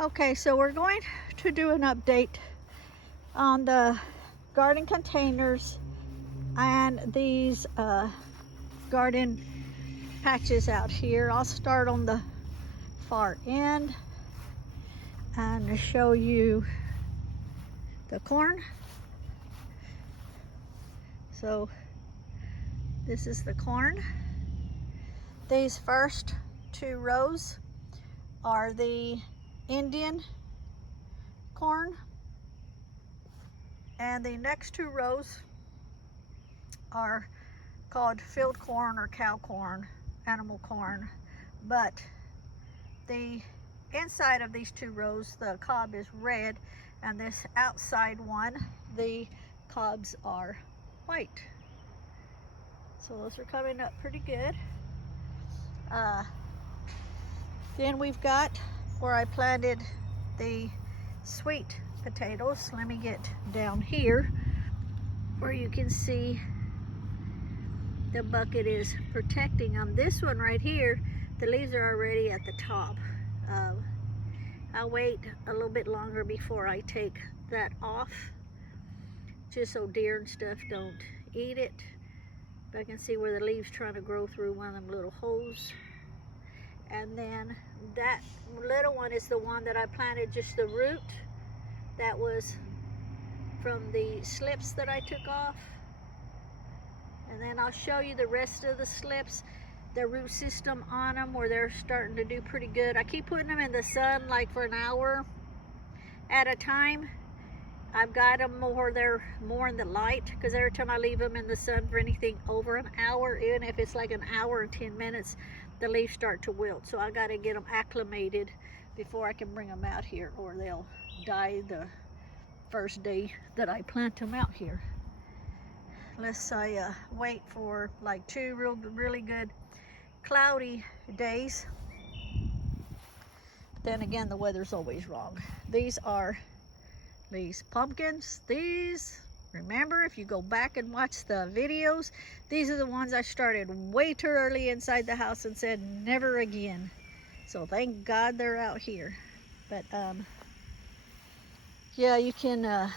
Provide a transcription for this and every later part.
Okay, so we're going to do an update on the garden containers and these garden patches out here. I'll start on the far end and show you the corn. So this is the corn. These first two rows are the Indian corn, and the next two rows are called field corn or cow corn, animal corn. But the inside of these two rows, the cob is red, and this outside one, the cobs are white. So those are coming up pretty good. Then we've got where I planted the sweet potatoes. Let me get down here where you can see the bucket is protecting them. This one right here, the leaves are already at the top. I'll wait a little bit longer before I take that off, just so deer and stuff don't eat it. But I can see where the leaves trying to grow through one of them little holes. And then that little one is the one that I planted just the root. That was from the slips that I took off. And then I'll show you the rest of the slips, the root system on them, where they're starting to do pretty good. I keep putting them in the sun like for an hour at a time. I've got them more, they're more in the light, because every time I leave them in the sun for anything over an hour, even if it's like an hour and 10 minutes, the leaves start to wilt. So I got to get them acclimated before I can bring them out here, or they'll die the first day that I plant them out here. Unless I wait for like two really good cloudy days. Then again, the weather's always wrong. These are these pumpkins. These, remember, if you go back and watch the videos, these are the ones I started way too early inside the house and said never again. So thank God they're out here. But yeah, you can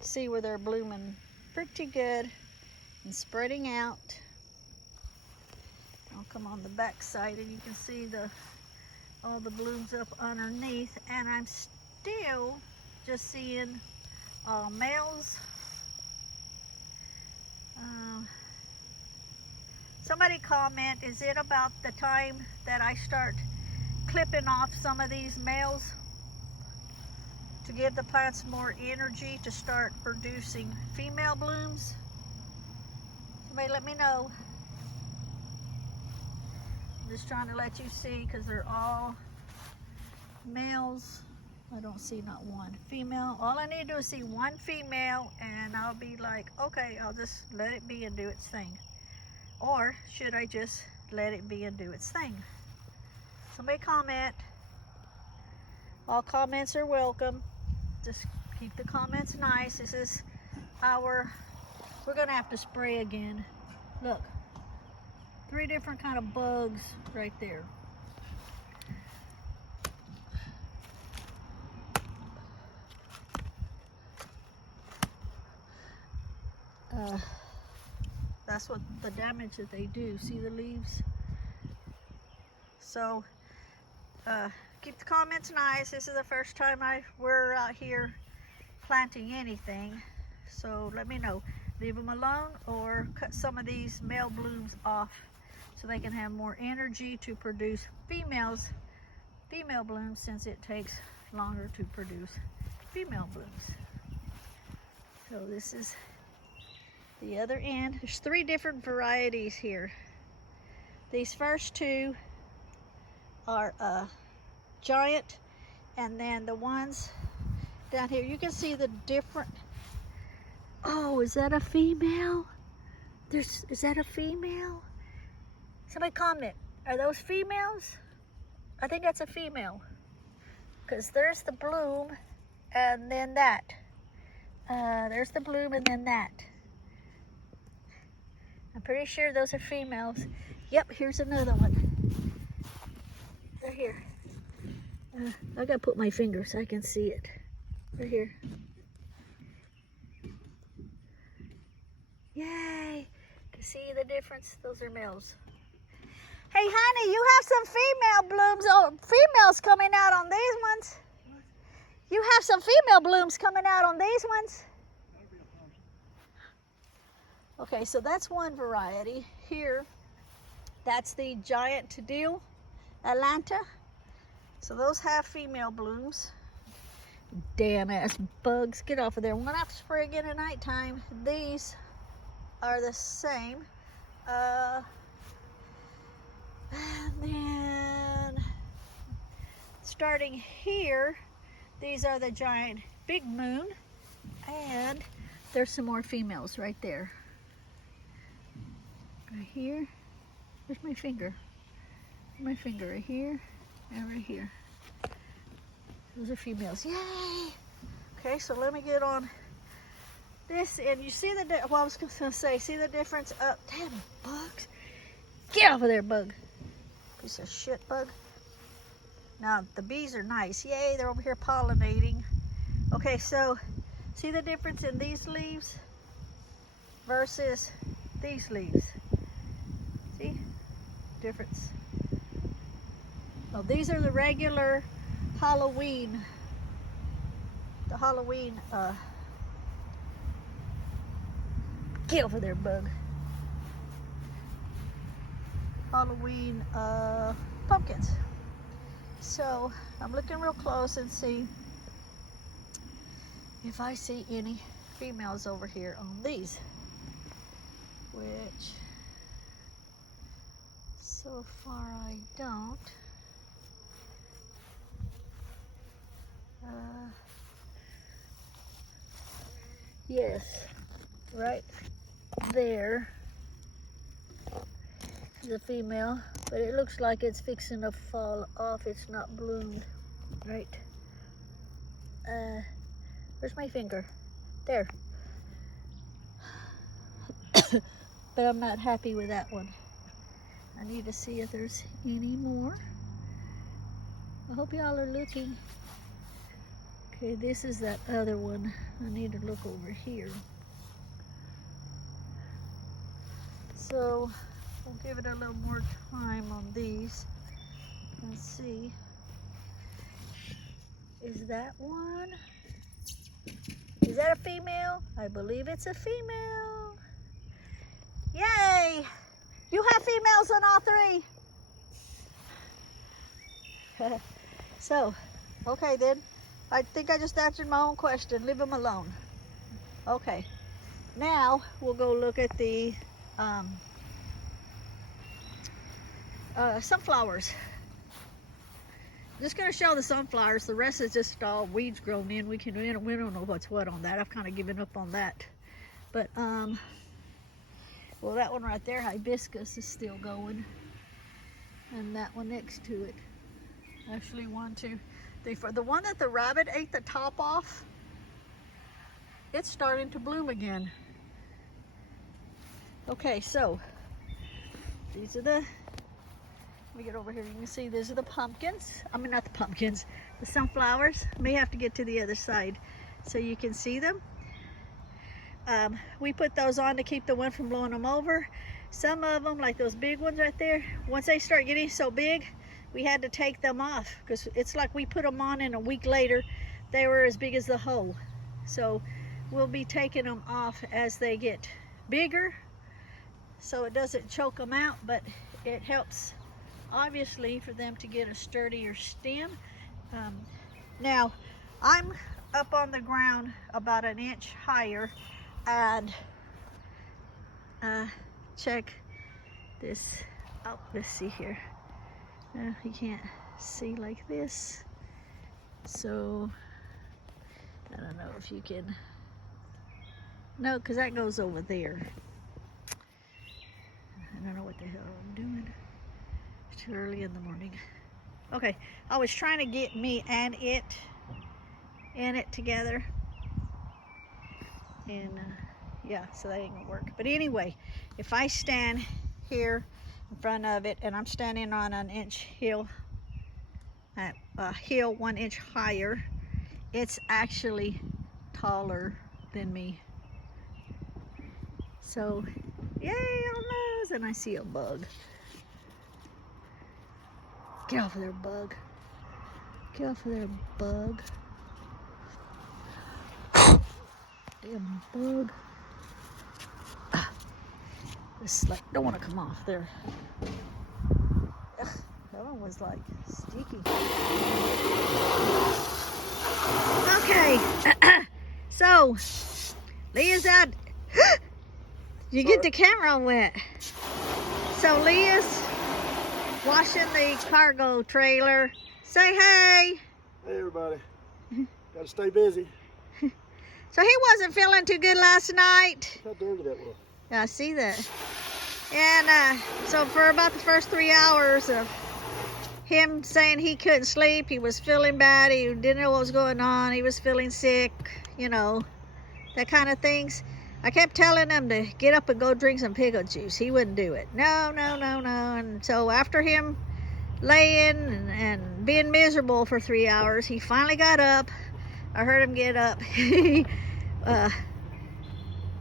see where they're blooming pretty good and spreading out. I'll come on the back side and you can see all the blooms up underneath, and I'm still just seeing males. Somebody comment, is it about the time that I start clipping off some of these males to give the plants more energy to start producing female blooms? Somebody let me know. I'm just trying to let you see, because they're all males. I don't see not one female. All I need to do is see one female, and I'll be like, okay, I'll just let it be and do its thing. Or should I just let it be and do its thing? Somebody comment. All comments are welcome. Just keep the comments nice. This is we're gonna have to spray again. Look, 3 different kind of bugs right there. That's what the damage that they do. See the leaves? So keep the comments nice. This is the first time we're out here planting anything, so let me know. Leave them alone or cut some of these male blooms off so they can have more energy to produce female blooms, since it takes longer to produce female blooms. So this is the other end. There's 3 different varieties here. These first 2 are giant, and then the ones down here, you can see the different. Oh, is that a female? Is that a female? Somebody comment, are those females? I think that's a female, because there's the bloom and then that. There's the bloom and then that. I'm pretty sure those are females. Yep, here's another one. They're here. I gotta put my finger so I can see it. Right here. Yay! Can see the difference? Those are males. Hey honey, you have some female blooms, females coming out on these ones. You have some female blooms coming out on these ones. Okay, so that's one variety. Here, that's the giant Tunnell, Atlanta. So those have female blooms. Damn ass bugs, get off of there. We're gonna have to spray again at nighttime. These are the same. And then starting here, these are the giant big moon, and there's some more females right there. Right here. Where's my finger? My finger right here and right here. Those are females. Yay! Okay, so let me get on this, and you see the well, I was gonna say, see the difference up. Damn bugs! Get off of there, bug! Piece of shit, bug. Now the bees are nice. Yay! They're over here pollinating. Okay, so see the difference in these leaves versus these leaves. See? Difference. Oh, these are the regular Halloween. The Halloween, get over there, bug. Halloween pumpkins. So I'm looking real close and see if I see any females over here on these, which so far I don't. Yes, right there is a female, but it looks like it's fixing to fall off. It's not bloomed. Right. Where's my finger? There. But I'm not happy with that one. I need to see if there's any more. I hope y'all are looking. Okay, this is that other one. I need to look over here. So we'll give it a little more time on these and see. Is that one? Is that a female? I believe it's a female. Yay! You have females on all three. So, okay then. I think I just answered my own question. Leave them alone. Okay. Now we'll go look at the sunflowers. I'm just going to show the sunflowers. The rest is just all weeds grown in. We don't know what's what on that. I've kind of given up on that. But well, that one right there, hibiscus, is still going, and that one next to it. Actually, one, two, three, four. The one that the rabbit ate the top off, it's starting to bloom again. Okay, so these are the, let me get over here, you can see these are the pumpkins. I mean, not the pumpkins, the sunflowers. May have to get to the other side so you can see them. We put those on to keep the wind from blowing them over. Some of them, like those big ones right there, once they start getting so big, we had to take them off, because it's like we put them on and a week later they were as big as the hoe. So we'll be taking them off as they get bigger, so it doesn't choke them out, but it helps obviously for them to get a sturdier stem. Now I'm up on the ground about an inch higher, and check this out. Let's see here. You can't see like this, so I don't know if you can. No, because that goes over there. I don't know what the hell I'm doing. It's too early in the morning. Okay, I was trying to get me and it in it together, and yeah, so that ain't gonna work. But anyway, if I stand here in front of it, and I'm standing on an inch hill, at a hill 1 inch higher. It's actually taller than me. So, yay on those. And I see a bug. Get off of there, bug. Get off of there, bug. Damn bug. This like don't want to come off there. Ugh, that one was like sticky. Okay. So Leah's out. You get the camera all wet. So Leah's washing the cargo trailer. Say hey. Hey everybody. Gotta stay busy. So he wasn't feeling too good last night. How dirty that was. Yeah, I see that. And so for about the first 3 hours of him saying he couldn't sleep, he was feeling bad, he didn't know what was going on, he was feeling sick, you know, that kind of things. I kept telling him to get up and go drink some pickle juice. He wouldn't do it. No. And so after him laying and being miserable for 3 hours, he finally got up. I heard him get up. He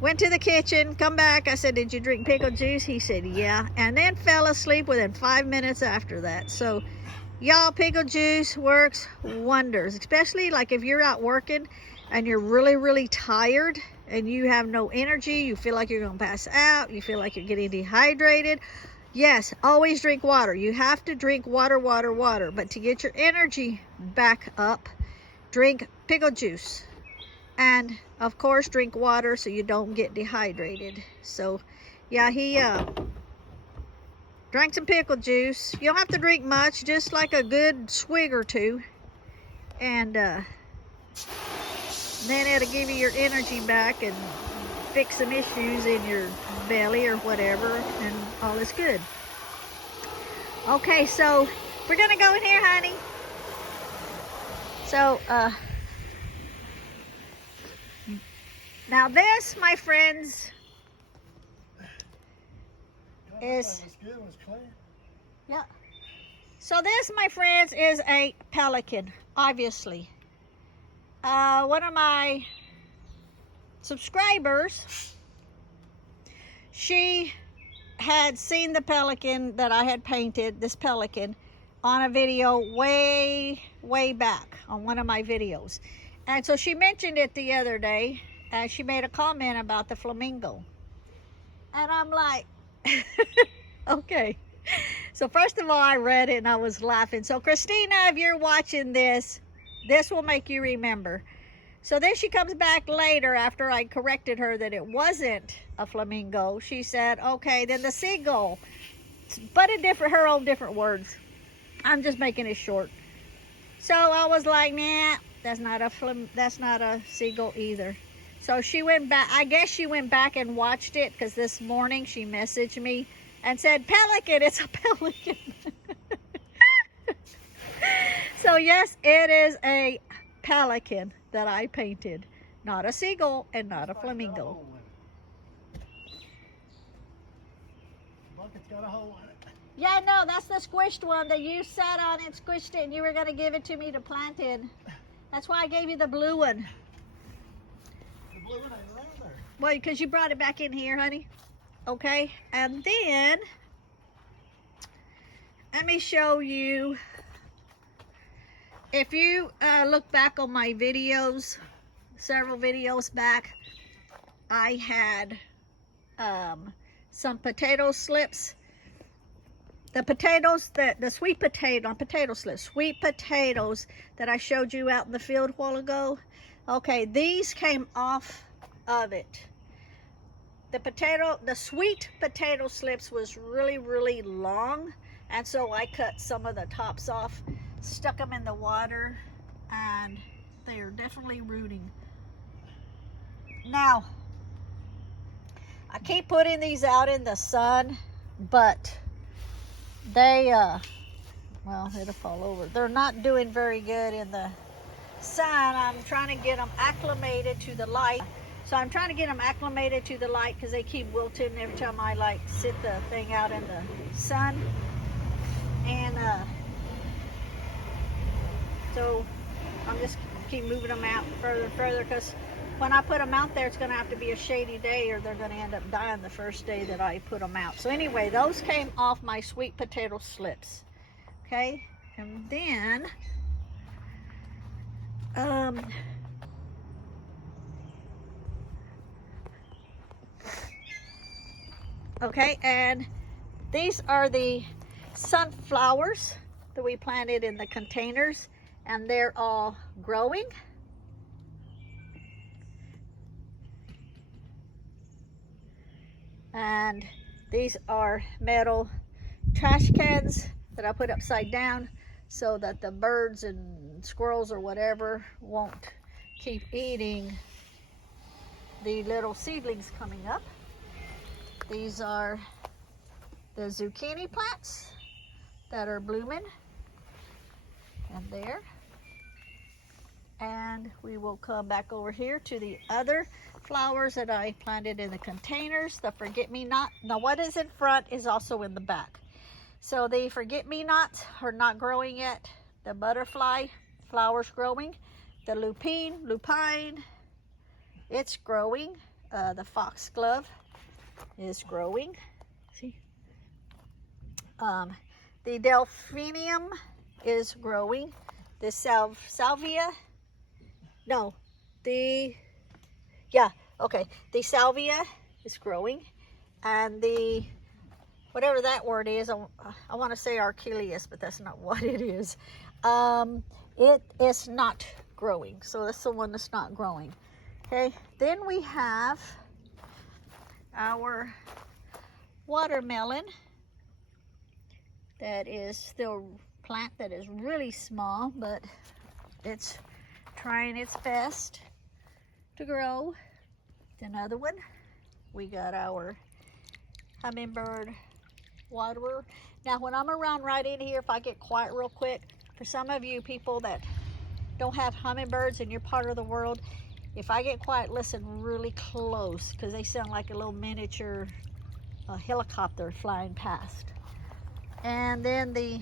went to the kitchen, come back. I said, did you drink pickle juice? He said, yeah. And then fell asleep within 5 minutes after that. So, y'all, pickle juice works wonders. Especially like if you're out working and you're really, really tired and you have no energy. You feel like you're going to pass out. You feel like you're getting dehydrated. Yes, always drink water. You have to drink water. But to get your energy back up, drink pickle juice. And of course drink water so you don't get dehydrated. So yeah, he drank some pickle juice. You don't have to drink much, just like a good swig or two, and then it'll give you your energy back and fix some issues in your belly or whatever, and all is good. Okay, so we're gonna go in here, honey. So now this, my friends, is, yeah. So this, my friends, is a pelican, obviously. One of my subscribers, she had seen the pelican that I had painted, this pelican, on a video way back on one of my videos. And so she mentioned it the other day. And she made a comment about the flamingo. And I'm like, okay. So first of all, I read it and I was laughing. So Christina, if you're watching this, this will make you remember. So then she comes back later after I corrected her that it wasn't a flamingo. She said, okay, then the seagull. But in her own different words. I'm just making it short. So I was like, nah, that's not a seagull either. So she went back, I guess she went back and watched it, because this morning she messaged me and said, pelican, it's a pelican. So yes, it is a pelican that I painted, not a seagull and not a flamingo. Bucket's got a hole in it. Yeah, no, that's the squished one that you sat on and squished it, and you were going to give it to me to plant in. That's why I gave you the blue one. Well, because you brought it back in here, honey. Okay, and then let me show you. If you look back on my videos, several videos back, I had some potato slips. The potatoes, the sweet potato, not potato slips, sweet potatoes that I showed you out in the field a while ago. Okay, these came off of it. The sweet potato slips was really long, and so I cut some of the tops off, stuck them in the water, and they are definitely rooting. Now, I keep putting these out in the sun, but they, well, it'll fall over. They're not doing very good in the sun. I'm trying to get them acclimated to the light. So I'm trying to get them acclimated to the light because they keep wilting every time I like sit the thing out in the sun. And So I'm just keep moving them out further and further, because when I put them out there, it's going to have to be a shady day or they're going to end up dying the first day that I put them out. So anyway, those came off my sweet potato slips. Okay, and then okay, and these are the sunflowers that we planted in the containers, and they're all growing. And these are metal trash cans that I put upside down so that the birds and squirrels or whatever won't keep eating the little seedlings coming up. These are the zucchini plants that are blooming, and there. And we will come back over here to the other flowers that I planted in the containers. The forget-me-not. Now what is in front is also in the back. So the forget-me-nots are not growing yet. The butterfly flowers growing. The lupine, it's growing. The foxglove is growing. See? The delphinium is growing. The salvia, no, the salvia is growing. And the, whatever that word is, I want to say Archelius, but that's not what it is. It is not growing. So that's the one that's not growing. Okay, then we have our watermelon that is still plant that is really small, but it's trying its best to grow. Another one, we got our hummingbird waterer. Now when I'm around right in here, if I get quiet real quick, for some of you people that don't have hummingbirds in your part of the world, if I get quiet, listen really close, because they sound like a little miniature helicopter flying past. And then the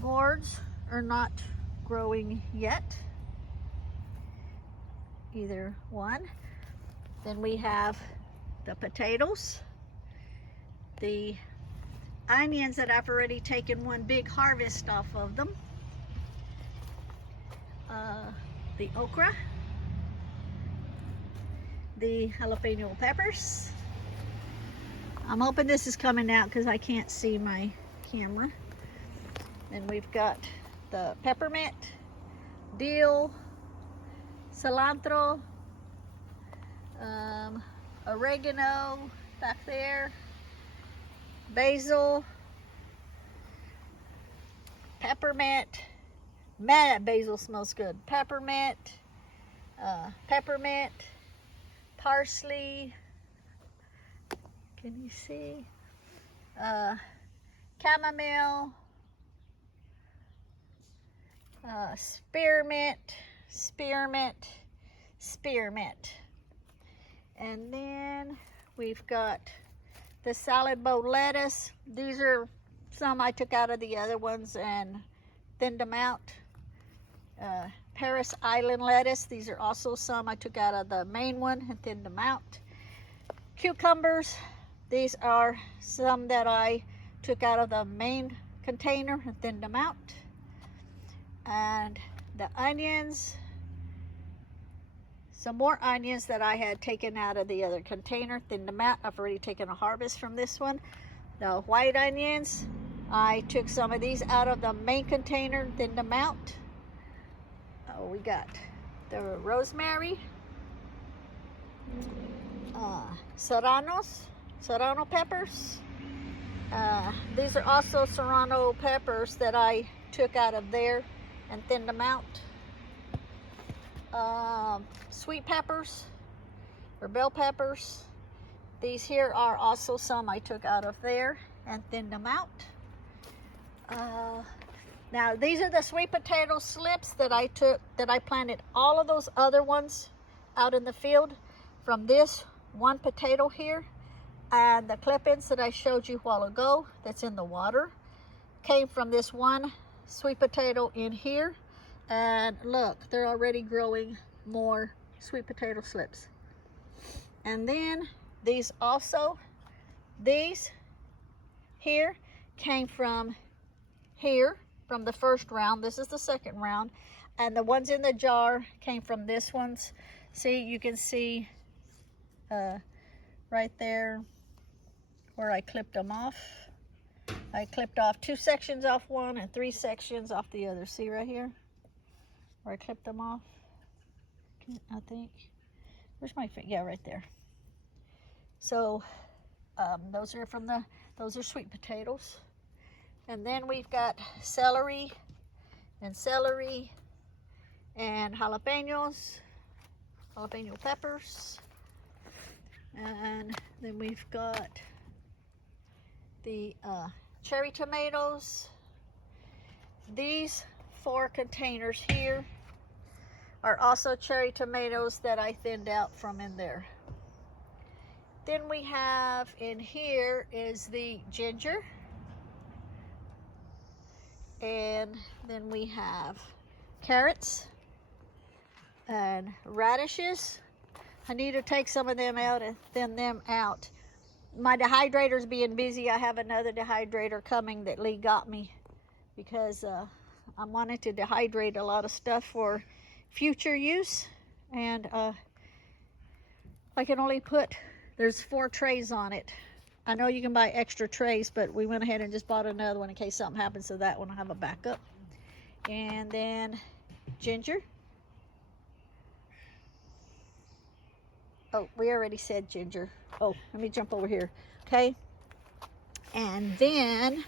gourds are not growing yet, either one. Then we have the potatoes, the onions that I've already taken one big harvest off of them, the okra, the jalapeno peppers. I'm hoping this is coming out because I can't see my camera. Then we've got the peppermint, dill, cilantro, oregano back there, basil, peppermint. Man, basil smells good. Peppermint, parsley, can you see? Chamomile, spearmint. And then we've got the salad bowl lettuce. These are some I took out of the other ones and thinned them out. Paris Island lettuce. These are also some I took out of the main one and thinned them out. Cucumbers. These are some that I took out of the main container and thinned them out. And the onions, some more onions that I had taken out of the other container, thinned them out. I've already taken a harvest from this one. The white onions, I took some of these out of the main container, thinned them out. We got the rosemary, serrano peppers. These are also serrano peppers that I took out of there and thinned them out. Sweet peppers or bell peppers. These here are also some I took out of there and thinned them out. Now these are the sweet potato slips that I took, that I planted all of those other ones out in the field from this one potato here. And the clippings that I showed you a while ago that's in the water came from this one sweet potato in here. And look, they're already growing more sweet potato slips. And then these also, these here came from here, from the first round. This is the second round. And the ones in the jar came from this ones. See, you can see right there where I clipped them off. I clipped off 2 sections off one and 3 sections off the other. See right here where I clipped them off? I think. Where's my finger? Yeah, right there. So those are sweet potatoes. And then we've got celery and jalapenos, jalapeno peppers. And then we've got the cherry tomatoes. These 4 containers here are also cherry tomatoes that I thinned out from in there. Then we have in here is the ginger. And then we have carrots and radishes. I need to take some of them out and thin them out. My dehydrator's being busy. I have another dehydrator coming that Lee got me because I wanted to dehydrate a lot of stuff for future use. And I can only put, there's 4 trays on it. I know you can buy extra trays, but we went ahead and just bought another one in case something happens to that one. I'll have a backup. And then ginger. Oh, we already said ginger. Oh, let me jump over here. Okay. And then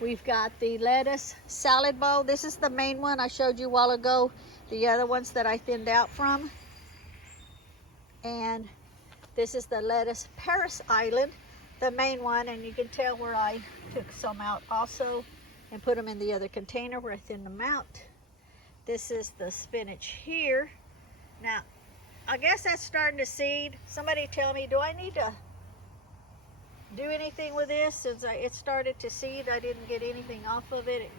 we've got the lettuce salad bowl. This is the main one I showed you a while ago. The other ones that I thinned out from. And this is the lettuce Paris Island, the main one. And you can tell where I took some out also and put them in the other container where I thinned them out. This is the spinach here. Now, I guess that's starting to seed. Somebody tell me, do I need to do anything with this since it started to seed? I didn't get anything off of it.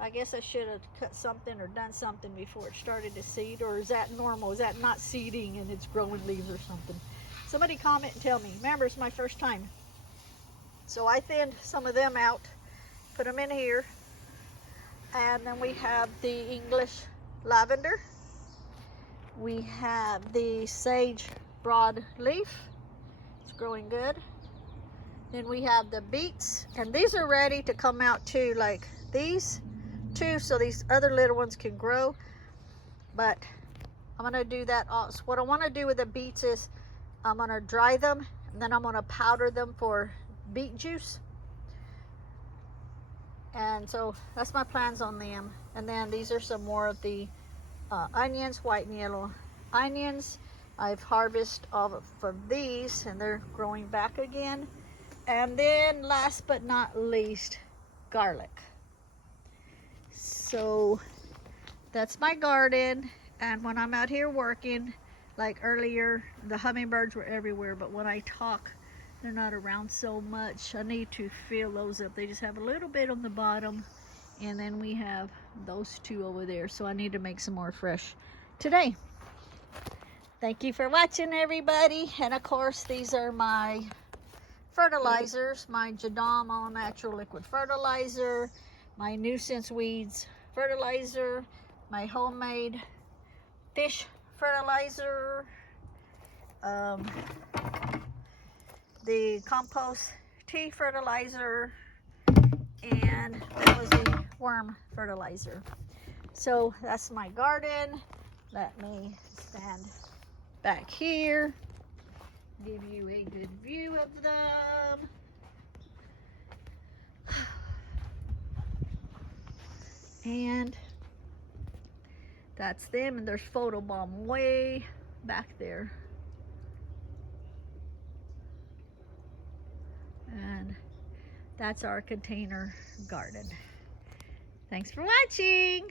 I guess I should have cut something or done something before it started to seed. Or is that normal? Is that not seeding and it's growing leaves or something? Somebody comment and tell me. Remember, it's my first time. So I thinned some of them out, put them in here. And then we have the English lavender. We have the sage broadleaf. It's growing good. Then we have the beets, and these are ready to come out too, like these two, so these other little ones can grow. But I'm gonna do that also. What I wanna do with the beets is I'm gonna dry them, and then I'm gonna powder them for beet juice. And so that's my plans on them. And then these are some more of the onions, white and yellow onions. I've harvested all from these and they're growing back again. And then last but not least, garlic. So that's my garden. And when I'm out here working, like earlier, the hummingbirds were everywhere, but when I talk, they're not around so much. I need to fill those up. They just have a little bit on the bottom. And then we have those 2 over there. So I need to make some more fresh today. Thank you for watching, everybody. And of course, these are my fertilizers. My Jadam All Natural Liquid Fertilizer. My Nuisance Weeds Fertilizer. My homemade fish fertilizer. The compost tea fertilizer. And that was the worm fertilizer. So that's my garden. Let me stand back here, give you a good view of them. And that's them, and there's photobomb way back there. And that's our container garden. Thanks for watching.